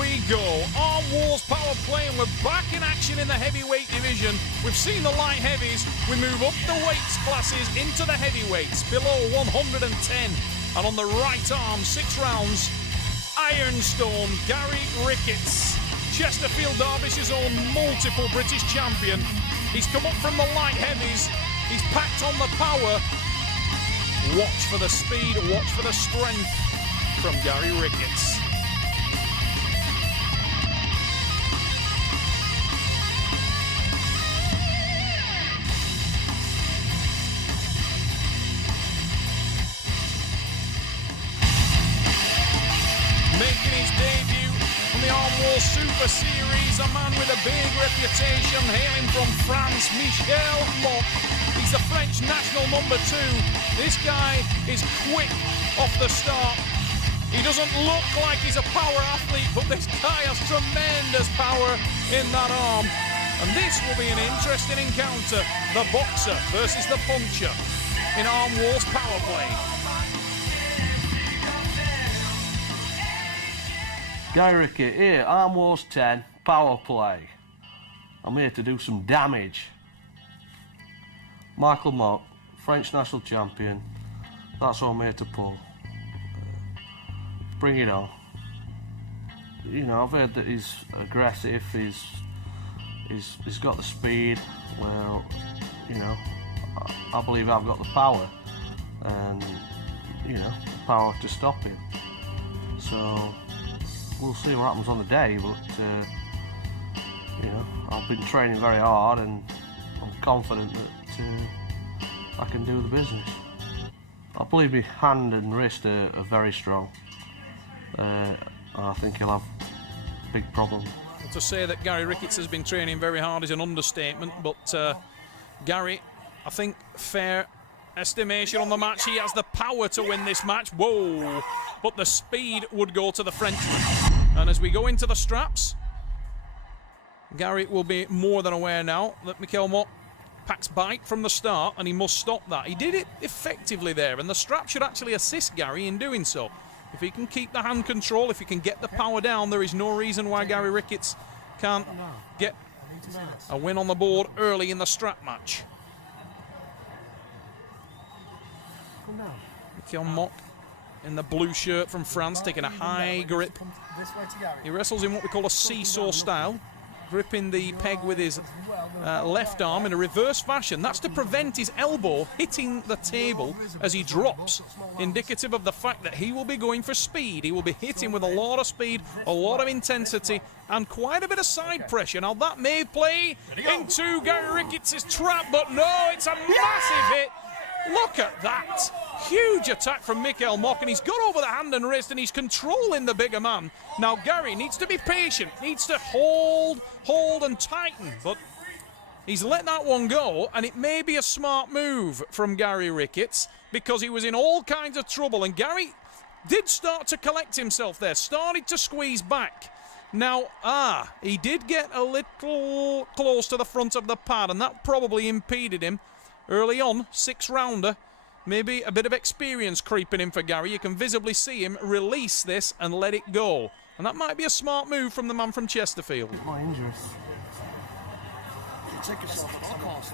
we go. Arm Wars Power Play, and we're back in action in the heavyweight division. We've seen the light heavies. We move up the weights classes into the heavyweights, below 110. And on the right arm, 6 rounds, Ironstone, Gary Ricketts. Chesterfield Derbyshire's own multiple British champion. He's come up from the light heavies. He's packed on the power. Watch for the speed, watch for the strength from Gary Ricketts. Making his debut from the Arm Wars Super Series, a man with a big reputation, hailing from France, Michel Mock. He's the French national number 2. This guy is quick off the start. He doesn't look like he's a power athlete, but this guy has tremendous power in that arm. And this will be an interesting encounter. The boxer versus the puncher in Arm Wars Power Play. Gary Ricketts here, Arm Wars 10, Power Play. I'm here to do some damage. Michael Mock, French national champion. That's what I'm here to pull. Bring it on. You know, I've heard that he's aggressive, he's got the speed. Well, you know, I believe I've got the power. And, you know, power to stop him. So, we'll see what happens on the day, but you know, I've been training very hard and I'm confident that I can do the business. I believe my hand and wrist are very strong. I think he'll have a big problem. To say that Gary Ricketts has been training very hard is an understatement, but Gary, I think fair estimation on the match, he has the power to win this match. Whoa! But the speed would go to the Frenchman. And as we go into the straps, Gary will be more than aware now that Michael Mock packs bite from the start, and he must stop that. He did it effectively there, and the strap should actually assist Gary in doing so. If he can keep the hand control, if he can get the power down, there is no reason why Gary Ricketts can't get a win on the board early in the strap match. Michael Mock in the blue shirt from France, taking a high grip. He wrestles in what we call a seesaw style, gripping the peg with his left arm in a reverse fashion. That's to prevent his elbow hitting the table as he drops, indicative of the fact that he will be going for speed. He will be hitting with a lot of speed, a lot of intensity, and quite a bit of side pressure. Now that may play into Gary Ricketts' trap, but no, it's a massive hit. Look at that. Huge attack from Michael Mock, and he's got over the hand and wrist, and he's controlling the bigger man. Now Gary needs to be patient, needs to hold and tighten, but he's let that one go, and it may be a smart move from Gary Ricketts because he was in all kinds of trouble, and Gary did start to collect himself there, started to squeeze back. Now, he did get a little close to the front of the pad, and that probably impeded him early on. 6-rounder. Maybe a bit of experience creeping in for Gary. You can visibly see him release this and let it go. And that might be a smart move from the man from Chesterfield. It's more injurious. Check yourself at all costs.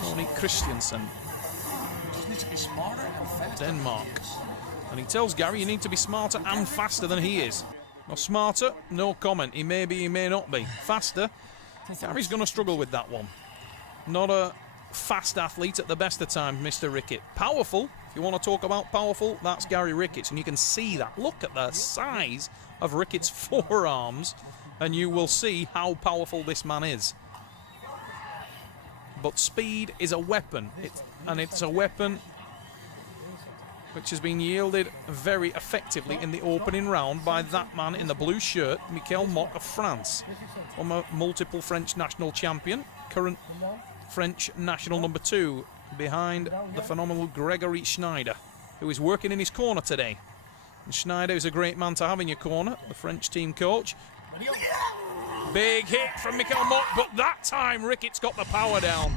Tony Christiansen. You just need to be smarter and faster. Denmark. And he tells Gary you need to be smarter and faster than he is. Now, smarter, no comment. He may be, he may not be. Faster, Gary's going to struggle with that one. Not a fast athlete at the best of times, Mr. Ricketts. Powerful, if you want to talk about powerful, that's Gary Ricketts, and you can see that. Look at the size of Ricketts' forearms, and you will see how powerful this man is. But speed is a weapon, and it's a weapon which has been yielded very effectively in the opening round by that man in the blue shirt, Michael Mock of France, former multiple French national champion, current French national number 2, behind the phenomenal Gregory Schneider, who is working in his corner today. And Schneider is a great man to have in your corner, the French team coach. Big hit from Michael Mock, but that time Ricketts got the power down.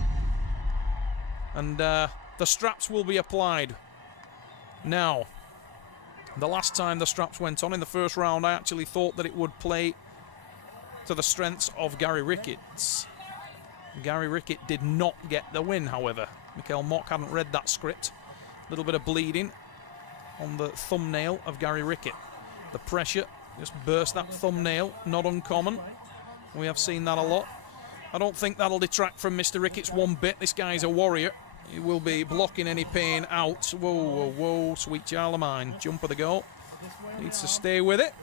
And the straps will be applied. Now, The last time the straps went on in the first round, I actually thought that it would play to the strengths of Gary Ricketts. Gary Ricketts did not get the win, however. Mikael Mock hadn't read that script. A little bit of bleeding on the thumbnail of Gary Ricketts. The pressure just burst that thumbnail, not uncommon. We have seen that a lot. I don't think that'll detract from Mr. Ricketts one bit. This guy's a warrior. He will be blocking any pain out. Whoa, whoa, whoa, sweet child of mine. Jump of the goal. Needs to stay with it.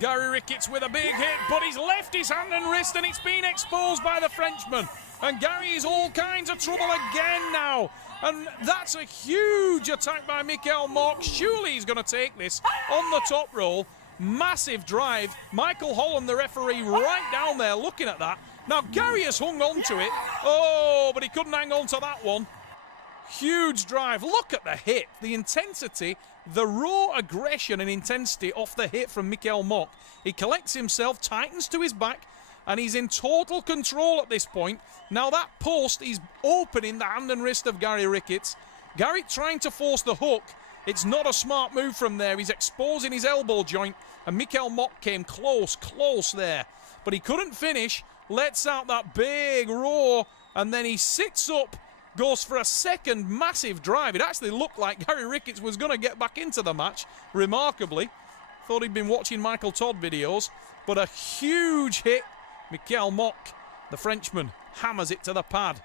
Gary Ricketts with a big hit, but he's left his hand and wrist and it's been exposed by the Frenchman. And Gary is all kinds of trouble again now. And that's a huge attack by Mikael Mock. Surely he's going to take this on the top roll. Massive drive. Michael Holland, the referee, right down there looking at that. Now Gary has hung on to it. Oh, but he couldn't hang on to that one. Huge drive. Look at the hit. The intensity, the raw aggression and intensity off the hit from Mikael Mock. He collects himself, tightens to his back, and he's in total control at this point. Now that post is opening the hand and wrist of Gary Ricketts. Gary trying to force the hook. It's not a smart move from there. He's exposing his elbow joint, and Mikael Mock came close there. But he couldn't finish. Lets out that big roar, and then he sits up, goes for a second massive drive. It actually looked like Gary Ricketts was going to get back into the match, remarkably. Thought he'd been watching Michael Todd videos, but a huge hit. Mikael Mock, the Frenchman, hammers it to the pad.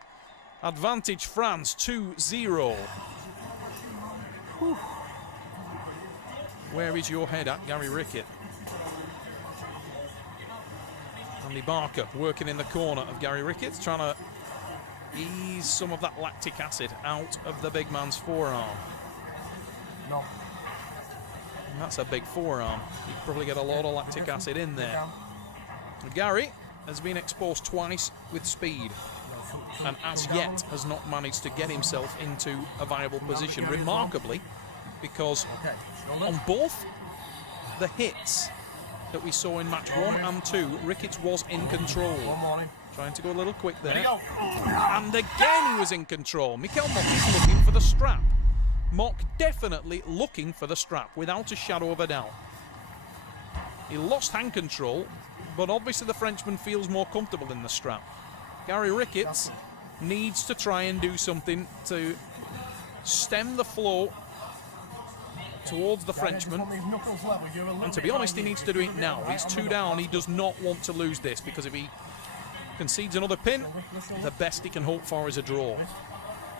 Advantage France, 2-0. Where is your head at, Gary Ricketts? Andy Barker working in the corner of Gary Ricketts, trying to ease some of that lactic acid out of the big man's forearm. No. And that's a big forearm. You could probably get a lot of lactic acid in there. Gary has been exposed twice with speed, and as yet has not managed to get himself into a viable position. Remarkably, because on both the hits that we saw in match 1 and 2, Ricketts was in control. Trying to go a little quick there. And again he was in control. Mikael Mock is looking for the strap. Mock definitely looking for the strap, without a shadow of a doubt. He lost hand control, but obviously the Frenchman feels more comfortable in the strap. Gary Ricketts needs to try and do something to stem the flow towards the Frenchman, and to be honest, he needs to do it now. He's 2 down. He does not want to lose this, because if he concedes another pin, the best he can hope for is a draw.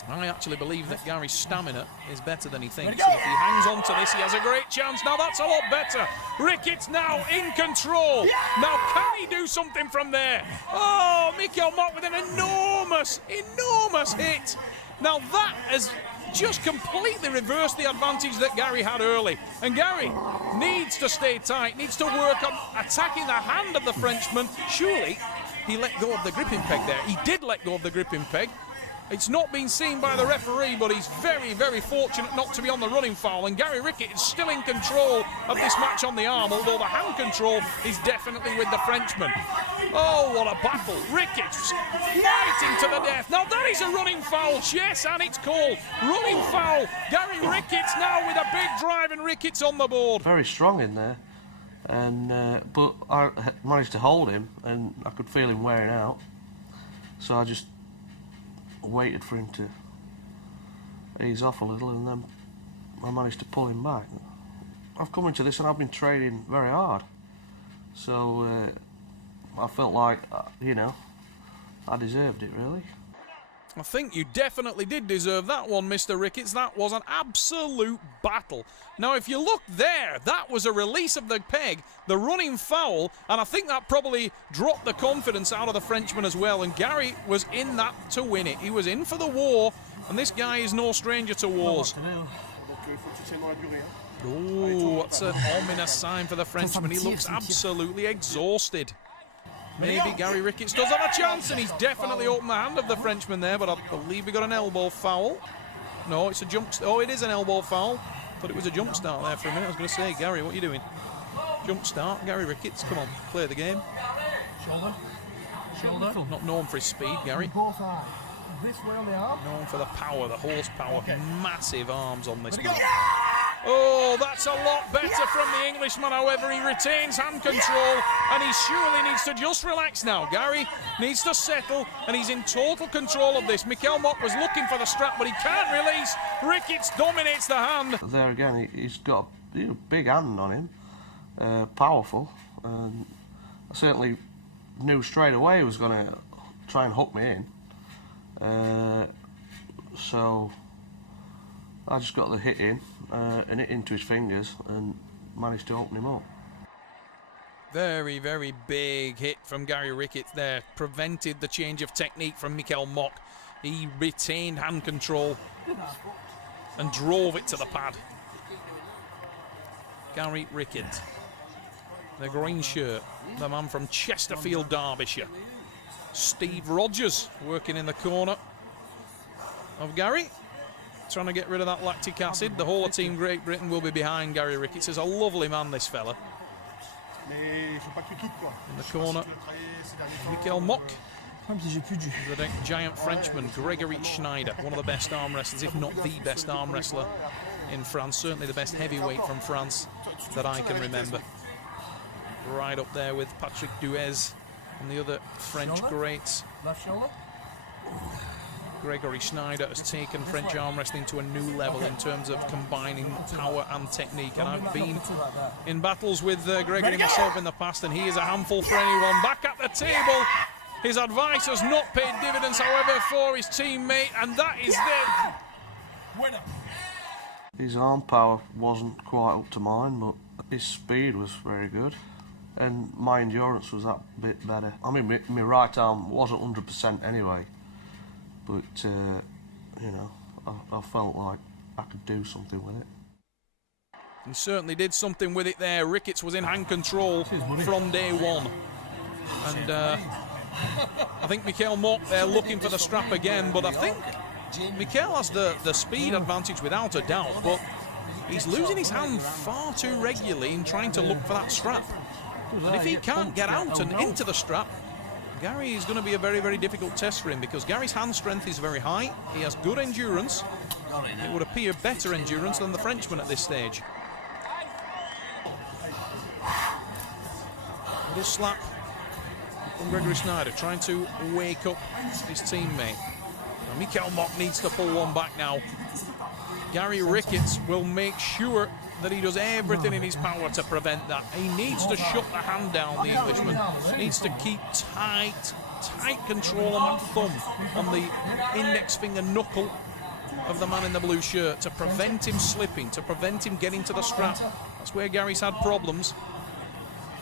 I actually believe that Gary's stamina is better than he thinks, and if he hangs on to this, he has a great chance. Now that's a lot better. Ricketts now in control. Now can he do something from there? Oh, Mikael Mock with an enormous hit. Now that has just completely reversed the advantage that Gary had early. And Gary needs to stay tight, needs to work on attacking the hand of the Frenchman. Surely he let go of the gripping peg there. He did let go of the gripping peg. It's not been seen by the referee, but he's very, very fortunate not to be on the running foul. And Gary Ricketts is still in control of this match on the arm, although the hand control is definitely with the Frenchman. Oh, what a battle. Ricketts fighting to the death. Now that is a running foul, yes, and it's called. Running foul. Gary Ricketts now with a big drive, and Ricketts on the board. Very strong in there, and but I managed to hold him, and I could feel him wearing out. So I just waited for him to ease off a little, and then I managed to pull him back. I've come into this and I've been training very hard, so I felt like, you know, I deserved it, really. I think you definitely did deserve that one, Mr. Ricketts. That was an absolute battle. Now, if you look there, that was a release of the peg, the running foul, and I think that probably dropped the confidence out of the Frenchman as well, and Gary was in that to win it. He was in for the war, and this guy is no stranger to wars. Oh, what's an ominous sign for the Frenchman. He looks absolutely exhausted. Maybe Gary Ricketts does have a chance, and he's definitely opened the hand of the Frenchman there, but I believe we got an elbow foul. No, it's a jump. Oh, it is an elbow foul. Thought it was a jump start there for a minute. I was going to say, Gary, what are you doing? Jump start, Gary Ricketts. Come on, play the game. Shoulder. Not known for his speed, Gary. Both eyes. this way on the arm. Known for the power, the horsepower, massive arms on this man. Oh, that's a lot better from the Englishman. However, he retains hand control, and he surely needs to just relax now. Gary needs to settle, and he's in total control of this. Mikel Mock was looking for the strap, but he can't release. Ricketts dominates the hand. There again, he's got a big hand on him, powerful, and I certainly knew straight away he was going to try and hook me in. So I just got the hit in, and it into his fingers, and managed to open him up. Very, very big hit from Gary Ricketts there. Prevented the change of technique from Mikel Mock. He retained hand control and drove it to the pad. Gary Ricketts, the green shirt, the man from Chesterfield, Derbyshire. Steve Rogers working in the corner of Gary, trying to get rid of that lactic acid. The whole of Team Great Britain will be behind Gary Ricketts. He's a lovely man, this fella. In the corner, Mikel Mock. The giant Frenchman, Gregory Schneider, one of the best arm wrestlers, if not the best arm wrestler in France. Certainly the best heavyweight from France that I can remember. Right up there with Patrick Duez and the other French greats. Left shoulder. Gregory Schneider has taken French arm wrestling to a new level in terms of combining power and technique. And I've been in battles with Gregory myself in the past, and he is a handful for anyone. Back at the table, his advice has not paid dividends, however, for his teammate, and that is the winner. His arm power wasn't quite up to mine, but his speed was very good, and my endurance was that bit better. I mean, my right arm wasn't 100% anyway, but you know, I felt like I could do something with it. He certainly did something with it there. Ricketts was in hand control from day one, and I think Mikel Mock there looking for the strap again, but I think Mikel has the speed advantage without a doubt, but he's losing his hand far too regularly in trying to look for that strap. And if he can't get out and into the strap, Gary is going to be a very, very difficult test for him, because Gary's hand strength is very high. He has good endurance. It would appear better endurance than the Frenchman at this stage. Little slap from Gregory Schneider, trying to wake up his teammate. Now, Mikel Mock needs to pull one back now. Gary Ricketts will make sure that he does everything in his power to prevent that. He needs to shut the hand down, the Englishman. Needs to keep tight control on that thumb, on the index finger knuckle of the man in the blue shirt, to prevent him slipping, to prevent him getting to the strap. That's where Gary's had problems.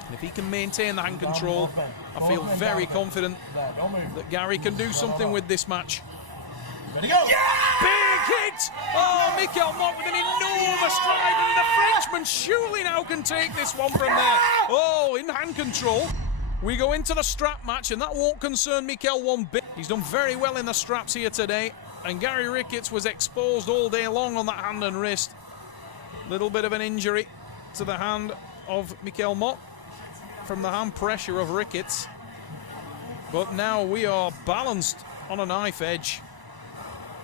And if he can maintain the hand control, I feel very confident that Gary can do something with this match. Ready, go! Big hit! Oh, Mikel Mock with an enormous drive, and the Frenchman surely now can take this one from there. Oh, in hand control. We go into the strap match, and that won't concern Mikel one bit. He's done very well in the straps here today, and Gary Ricketts was exposed all day long on that hand and wrist. Little bit of an injury to the hand of Mikel Mock from the hand pressure of Ricketts. But now we are balanced on a knife edge.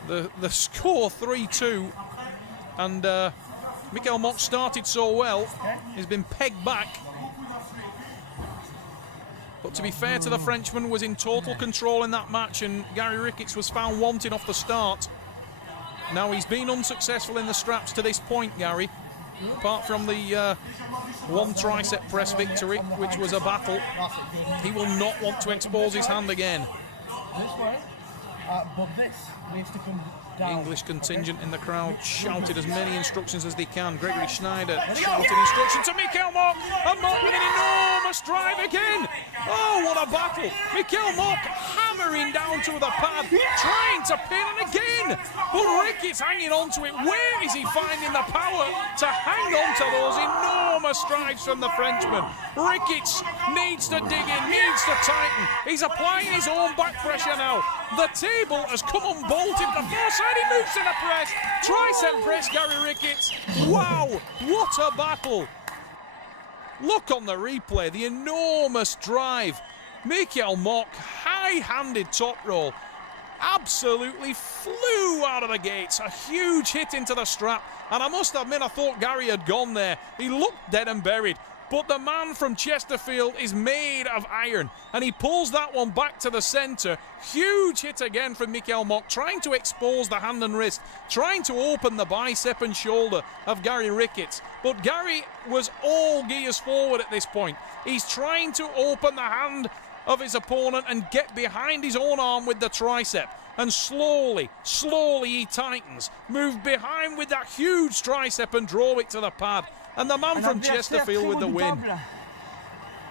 The score 3-2, and Mikel Mock started so well, he's been pegged back. But to be fair to the Frenchman, was in total control in that match, and Gary Ricketts was found wanting off the start. Now he's been unsuccessful in the straps to this point, Gary. Apart from the one tricep press victory, which was a battle, he will not want to expose his hand again. This way, but this needs to come down. English contingent in the crowd shouted as many instructions as they can. Gregory Schneider shouted instructions to Mikel Mock, and Mock with an enormous drive again. Oh, what a battle! Mikel Mock hammering down to the pad, trying to pin it again. But Ricketts hanging on to it. Where is he finding the power to hang on to those enormous drives from the Frenchman? Ricketts needs to dig in, needs to tighten. He's applying his own back pressure now. The table has come unbolted. The far side, he moves to the press. Tricep press, Gary Ricketts. Wow, what a battle. Look on the replay, the enormous drive. Mikel Mock, high-handed top roll. absolutely flew out of the gates. A huge hit into the strap, and I must admit I thought Gary had gone there. He looked dead and buried, but the man from Chesterfield is made of iron, and he pulls that one back to the centre. Huge hit again from Mikael Mock, trying to expose the hand and wrist, trying to open the bicep and shoulder of Gary Ricketts. But Gary was all gears forward at this point. He's trying to open the hand of his opponent and get behind his own arm with the tricep. And slowly he tightens, move behind with that huge tricep and draw it to the pad. And the man from Chesterfield with the win.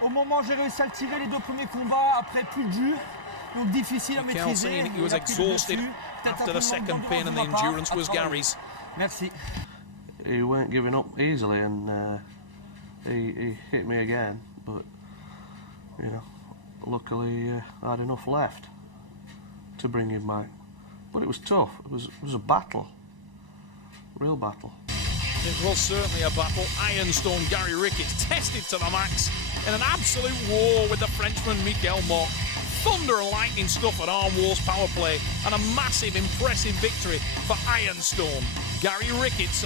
Au moment j'ai réussi à le tirer les deux premiers combats, après plus dur, donc difficile à maîtriser. Saying he was exhausted after the second pin, and the endurance was Gary's. Merci. He weren't giving up easily, and he hit me again, but you know, luckily I had enough left to bring him back. But it was tough. It was a battle, real battle. It was certainly a battle. Ironstone Gary Ricketts tested to the max in an absolute war with the Frenchman Mikael Mock. Thunder and lightning stuff at Arm Wars power play, and a massive, impressive victory for Ironstone Gary Ricketts.